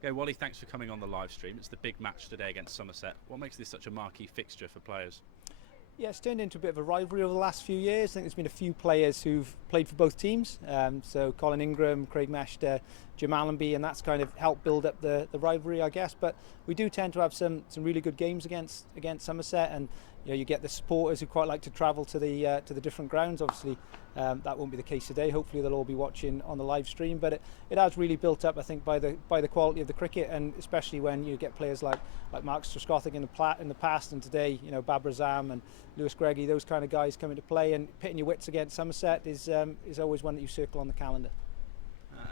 Okay, Wally, thanks for coming on the live stream. It's the big match today against Somerset. What makes this such a marquee fixture for players? Yeah, it's turned into a bit of a rivalry over the last few years. I think there's been a few players who've played for both teams. So Colin Ingram, Craig Meshter, Jim Allenby, and that's kind of helped build up the rivalry, I guess. But we do tend to have some really good games against Somerset, and you get the supporters who quite like to travel to the different grounds. Obviously, that won't be the case today. Hopefully, they'll all be watching on the live stream. But it has really built up, I think, by the quality of the cricket, and especially when you get players like Mark Straskothik in the past, and today, Babar Azam and Lewis Gregory, those kind of guys come into play, and pitting your wits against Somerset is always one that you circle on the calendar.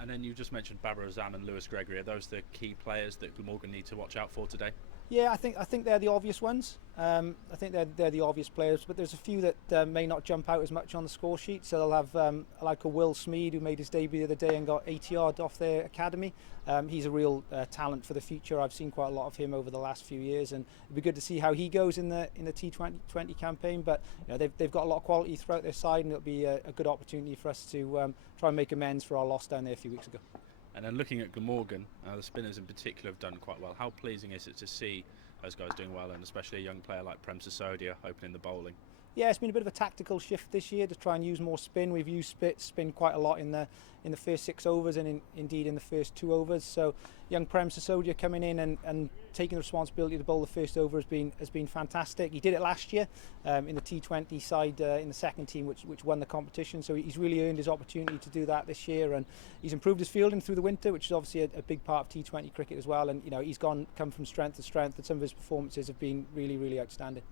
And then you just mentioned Babar Azam and Lewis Gregory. Are those the key players that Glamorgan need to watch out for today? Yeah, I think they're the obvious ones. I think they're the obvious players, but there's a few that may not jump out as much on the score sheet. So they'll have like a Will Smead, who made his debut the other day and got 80 odd off their academy. He's a real talent for the future. I've seen quite a lot of him over the last few years, and it'd be good to see how he goes in the T20 campaign. But they've got a lot of quality throughout their side, and it'll be a good opportunity for us to try and make amends for our loss down there a few weeks ago. And then looking at Glamorgan, the spinners in particular have done quite well. How pleasing is it to see those guys doing well, and especially a young player like Prem Sisodia opening the bowling? Yeah, it's been a bit of a tactical shift this year to try and use more spin. We've used spin quite a lot in the first 6 overs and indeed in the first 2 overs. So young Prem Sisodia coming in and taking the responsibility to bowl the first over has been fantastic. He did it last year in the T20 side in the second team, which won the competition. So he's really earned his opportunity to do that this year, and he's improved his fielding through the winter, which is obviously a big part of T20 cricket as well. And he's come from strength to strength, and some of his performances have been really, really outstanding.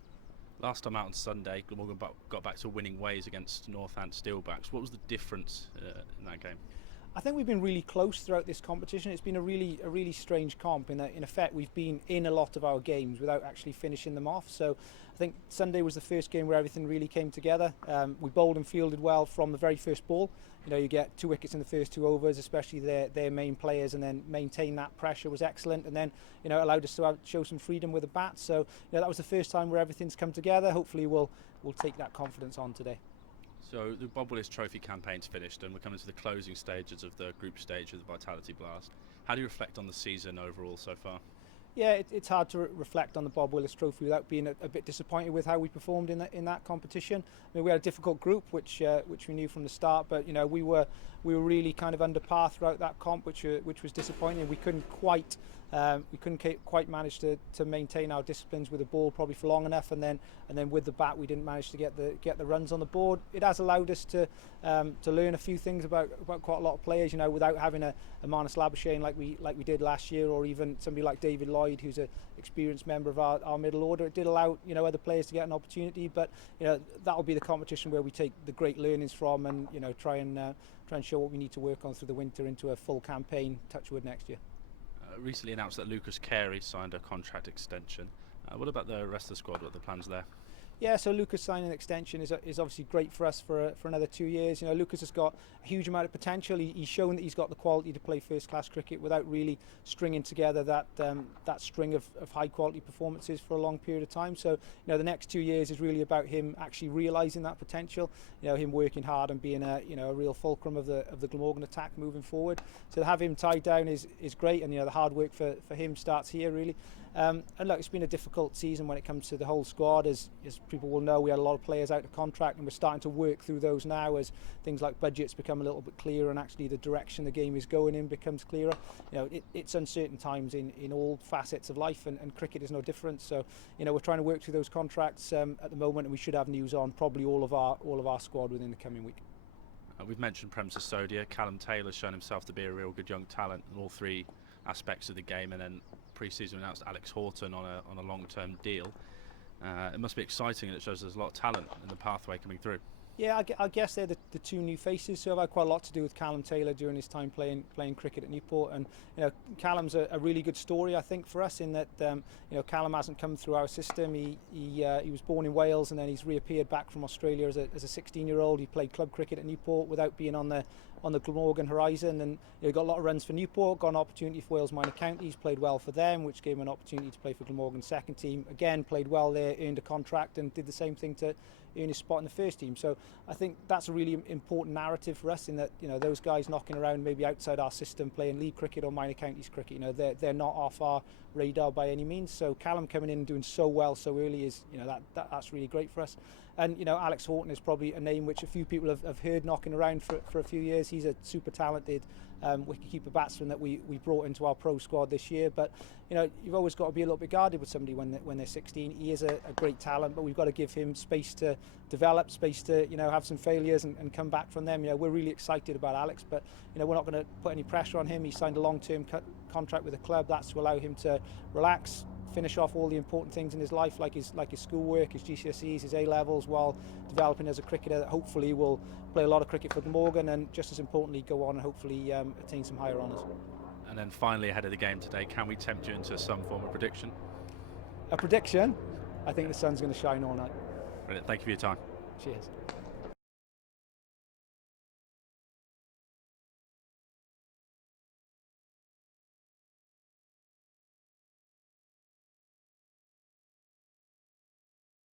Last time out on Sunday, Glamorgan got back to winning ways against Northant Steelbacks. What was the difference in that game? I think we've been really close throughout this competition. It's been a really strange comp in that, in effect, we've been in a lot of our games without actually finishing them off. So I think Sunday was the first game where everything really came together. We bowled and fielded well from the very first ball. You get 2 wickets in the first 2 overs, especially their main players, and then maintain that pressure was excellent, and then allowed us to show some freedom with the bat. So that was the first time where everything's come together. Hopefully we'll take that confidence on today. So the Bob Willis Trophy campaign's finished, and we're coming to the closing stages of the group stage of the Vitality Blast. How do you reflect on the season overall so far? Yeah, it's hard to reflect on the Bob Willis Trophy without being a bit disappointed with how we performed in that competition. I mean, we had a difficult group, which we knew from the start, but we were really kind of under par throughout that comp, which was disappointing. We couldn't quite manage to maintain our disciplines with the ball probably for long enough, and then with the bat we didn't manage to get the runs on the board. It has allowed us to learn a few things about quite a lot of players, without having a Marnus Labuschagne like we did last year, or even somebody like David Lloyd, who's an experienced member of our middle order. It did allow other players to get an opportunity, but that'll be the competition where we take the great learnings from, and try and show what we need to work on through the winter into a full campaign, touch wood, next year. Recently announced that Lucas Carey signed a contract extension. What about the rest of the squad? What are the plans there? Yeah, so Lucas signing an extension is obviously great for us for another 2 years. Lucas has got a huge amount of potential. He's shown that he's got the quality to play first-class cricket without really stringing together that string of high-quality performances for a long period of time. So the next 2 years is really about him actually realising that potential. Him working hard and being a real fulcrum of the Glamorgan attack moving forward. So to have him tied down is great, and the hard work for him starts here really. And look, it's been a difficult season when it comes to the whole squad. As people will know, we had a lot of players out of contract, and we're starting to work through those now as things like budgets become a little bit clearer, and actually the direction the game is going in becomes clearer. It's uncertain times in all facets of life, and cricket is no different. So we're trying to work through those contracts at the moment, and we should have news on probably all of our squad within the coming week. We've mentioned Prem Sisodia. Callum Taylor's shown himself to be a real good young talent in all 3 aspects of the game, and then pre-season announced Alex Horton on a long-term deal. It must be exciting, and it shows there's a lot of talent in the pathway coming through. Yeah, I guess they're the 2 new faces. So I've had quite a lot to do with Callum Taylor during his time playing cricket at Newport, and Callum's a really good story, I think, for us in that Callum hasn't come through our system. He was born in Wales, and then he's reappeared back from Australia as a 16-year-old. He played club cricket at Newport without being on the Glamorgan horizon, and he got a lot of runs for Newport, got an opportunity for Wales Minor Counties, played well for them, which gave him an opportunity to play for Glamorgan's second team. Again, played well there, earned a contract, and did the same thing to earn his spot in the first team. So I think that's a really important narrative for us, in that, you know, those guys knocking around maybe outside our system playing league cricket or minor counties cricket, you know, they're not off our radar by any means. So Callum coming in and doing so well so early is, you know, that's really great for us. And, you know, Alex Horton is probably a name which a few people have heard knocking around for a few years. He's a super talented wicketkeeper batsman that we brought into our pro squad this year. But, you know, you've always got to be a little bit guarded with somebody when they're 16. He is a great talent, but we've got to give him space to develop, space to, you know, have some failures and come back from them. You know, we're really excited about Alex, but, you know, we're not going to put any pressure on him. He signed a long-term contract with the club. That's to allow him to relax, finish off all the important things in his life, like his schoolwork, his GCSEs, his A-levels, while developing as a cricketer that hopefully will play a lot of cricket for Glamorgan, and just as importantly go on and hopefully attain some higher honours. And then finally, ahead of the game today, can we tempt you into some form of prediction? A prediction? I think the sun's going to shine all night. Brilliant. Thank you for your time. Cheers.